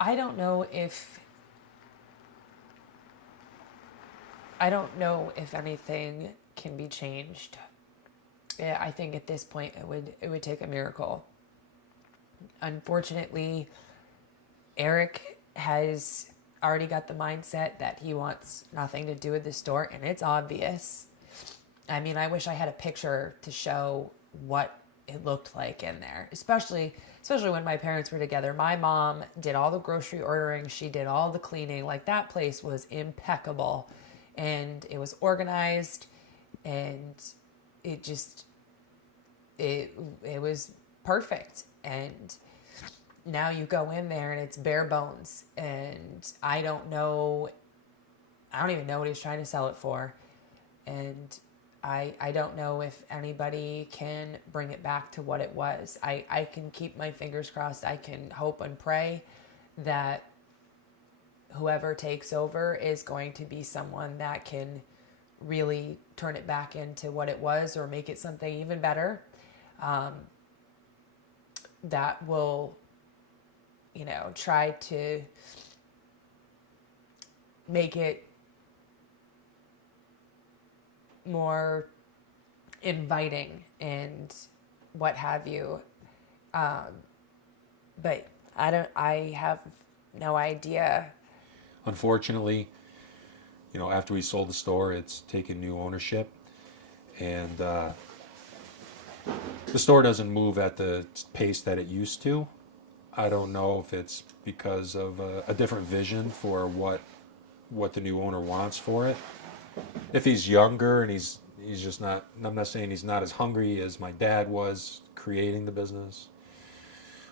I don't know if anything can be changed. Yeah, I think at this point it would take a miracle. Unfortunately, Eric has already got the mindset that he wants nothing to do with the store, and it's obvious. I mean, I wish I had a picture to show what it looked like in there, especially when my parents were together. My mom did all the grocery ordering, she did all the cleaning. Like, that place was impeccable, and it was organized, and it just it was perfect. And now you go in there and it's bare bones, and I don't even know what he's trying to sell it for. And I don't know if anybody can bring it back to what it was. I can keep my fingers crossed. I can hope and pray that whoever takes over is going to be someone that can really turn it back into what it was, or make it something even better. That will, try to make it more inviting and what have you. But I have no idea. Unfortunately, after we sold the store, it's taken new ownership, and the store doesn't move at the pace that it used to. I don't know if it's because of a different vision for what the new owner wants for it. If he's younger and he's just not, I'm not saying he's not as hungry as my dad was creating the business,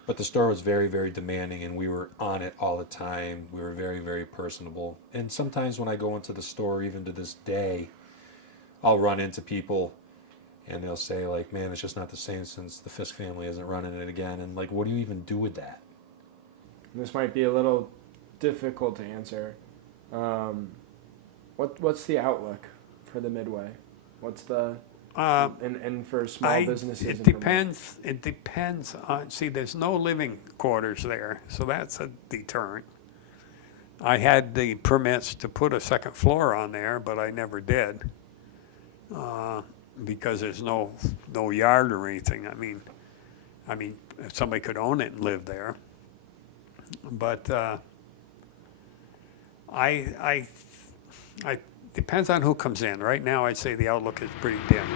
but the store was very, very demanding, and we were on it all the time. We were very, very personable. And sometimes when I go into the store, even to this day, I'll run into people and they'll say, like, man, it's just not the same since the Fisk family isn't running it again. And, like, what do you even do with that? This might be a little difficult to answer. What's the outlook for the Midway? What's the and for small businesses? It depends. It depends on. See, there's no living quarters there, so that's a deterrent. I had the permits to put a second floor on there, but I never did because there's no yard or anything. I mean, somebody could own it and live there, but I depends on who comes in. Right now, I'd say the outlook is pretty dim.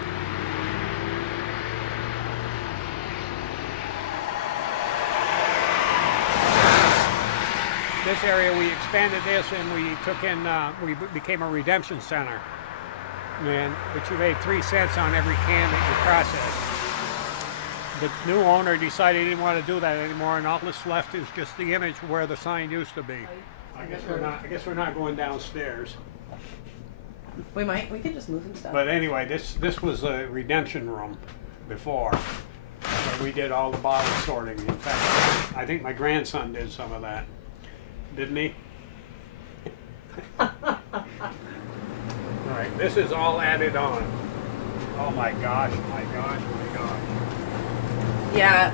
This area, we expanded this and we took in, we became a redemption center. But you made 3 cents on every can that you processed. The new owner decided he didn't want to do that anymore, and all that's left is just the image where the sign used to be. I guess we're not going downstairs. We can just move some stuff. But anyway, this was a redemption room before, where we did all the bottle sorting. In fact, I think my grandson did some of that, didn't he? All right, this is all added on. Oh my gosh, my gosh, my gosh. Yeah,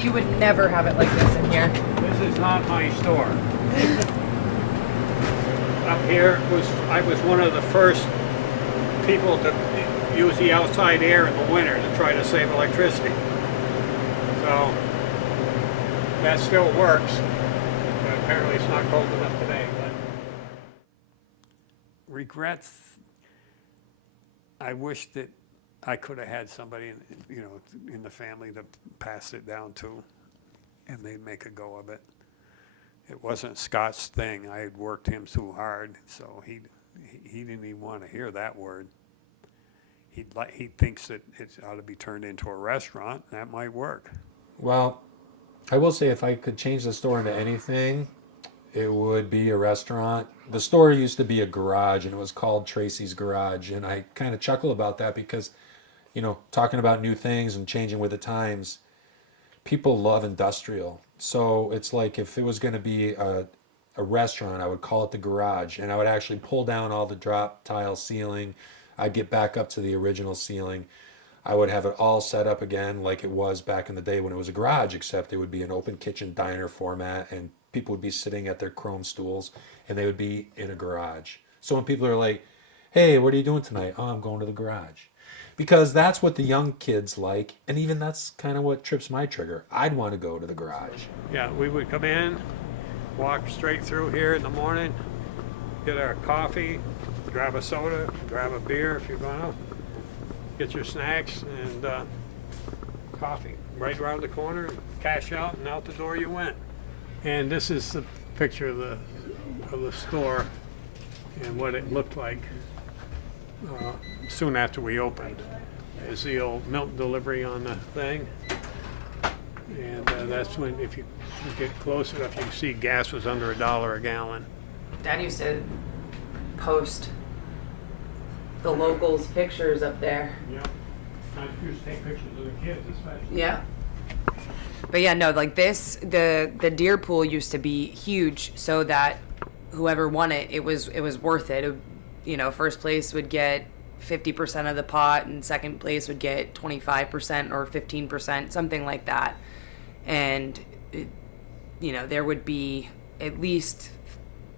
you would never have it like this in here. This is not my store. Up here I was one of the first people to use the outside air in the winter to try to save electricity. So that still works, but apparently it's not cold enough today. But Regrets. I wish that I could have had somebody in the family to pass it down to, and they'd make a go of it. It wasn't Scott's thing. I had worked him too hard, so he didn't even want to hear that word. He thinks that it ought to be turned into a restaurant. That might work. Well, I will say if I could change the store into anything, it would be a restaurant. The store used to be a garage, and it was called Tracy's Garage, and I kind of chuckle about that because, talking about new things and changing with the times, people love industrial. So it's like if it was going to be a restaurant, I would call it the garage, and I would actually pull down all the drop tile ceiling. I'd get back up to the original ceiling. I would have it all set up again like it was back in the day when it was a garage, except it would be an open kitchen diner format and people would be sitting at their chrome stools and they would be in a garage. So when people are like, hey, what are you doing tonight? Oh, I'm going to the garage. Because that's what the young kids like, and even that's kind of what trips my trigger. I'd want to go to the garage. Yeah, we would come in, walk straight through here in the morning, get our coffee, grab a soda, grab a beer if you're gonna, get your snacks and coffee right around the corner, cash out, and out the door you went. And this is the picture of the store and what it looked like soon after we opened. There's the old milk delivery on the thing. And that's when, if you get close enough, you can see gas was under $1 a gallon. Dad used to post the locals' pictures up there. Yeah. I used to take pictures of the kids, especially. Yeah. But yeah, no, like this, the deer pool used to be huge, so that whoever won it, it was worth it. You know, first place would get 50% of the pot, and second place would get 25% or 15%, something like that. And you know, there would be at least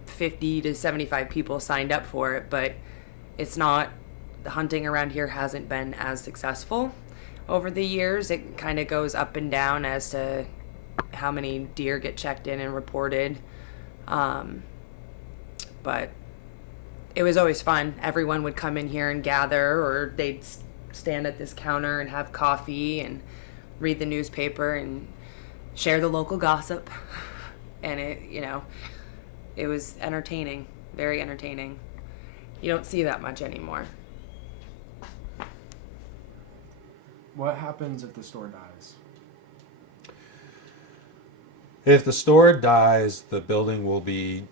50 to 75 people signed up for it, but it's not. The hunting around here hasn't been as successful over the years. It kind of goes up and down as to how many deer get checked in and reported. But it was always fun. Everyone would come in here and gather, or they'd stand at this counter and have coffee and read the newspaper and share the local gossip. And it, you know, it was entertaining, very entertaining. You don't see that much anymore. What happens if the store dies? If the store dies, the building will be...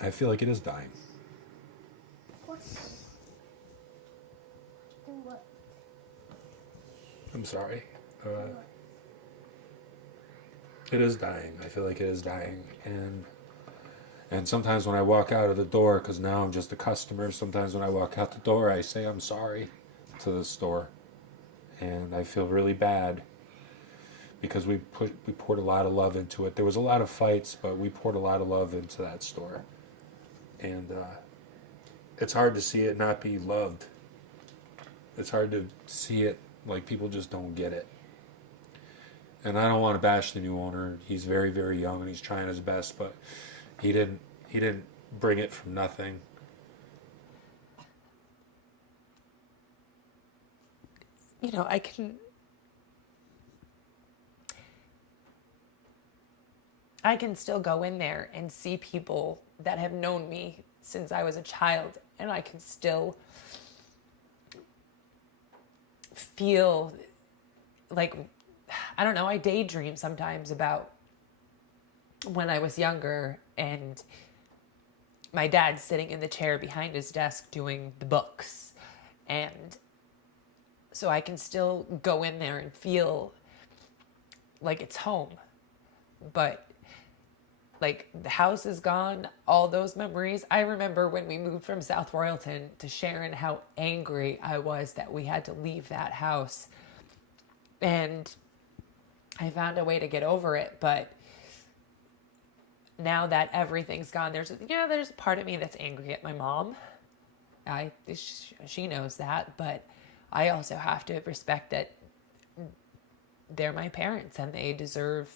I feel like it is dying. What? I'm sorry. It is dying. I feel like it is dying. And sometimes when I walk out of the door, because now I'm just a customer, sometimes when I walk out the door, I say I'm sorry to the store. And I feel really bad because we poured a lot of love into it. There was a lot of fights, but we poured a lot of love into that store. And it's hard to see it not be loved. It's hard to see it like people just don't get it. And I don't want to bash the new owner. He's very, very young and he's trying his best, but he didn't bring it from nothing. You know, I can still go in there and see people that have known me since I was a child, and I can still feel like, I don't know, I daydream sometimes about when I was younger and my dad sitting in the chair behind his desk doing the books. And so I can still go in there and feel like it's home. But like the house is gone, all those memories. I remember when we moved from South Royalton to Sharon, how angry I was that we had to leave that house. And I found a way to get over it, but now that everything's gone, there's a part of me that's angry at my mom. She knows that, but I also have to respect that they're my parents and they deserve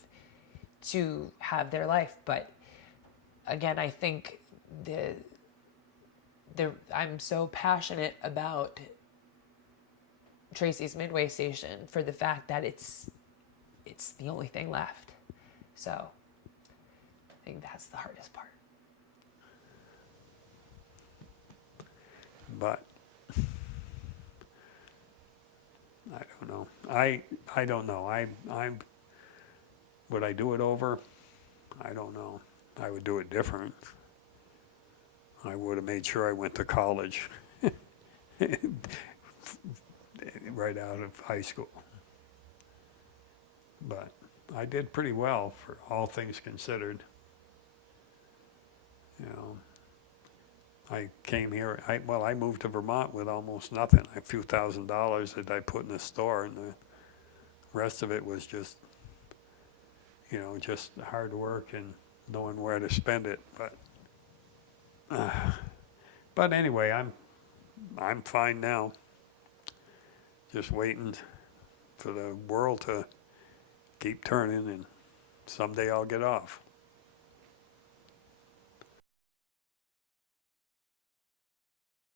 to have their life. But again, I think I'm so passionate about Tracy's Midway Station for the fact that it's the only thing left. So I think that's the hardest part. But I don't know. I don't know. I'm would I do it over? I don't know. I would do it different. I would have made sure I went to college right out of high school. But I did pretty well for all things considered. You know, I came here, I moved to Vermont with almost nothing, a few $1,000s that I put in the store, and the rest of it was just, just hard work and knowing where to spend it. But anyway, I'm fine now. Just waiting for the world to keep turning, and someday I'll get off.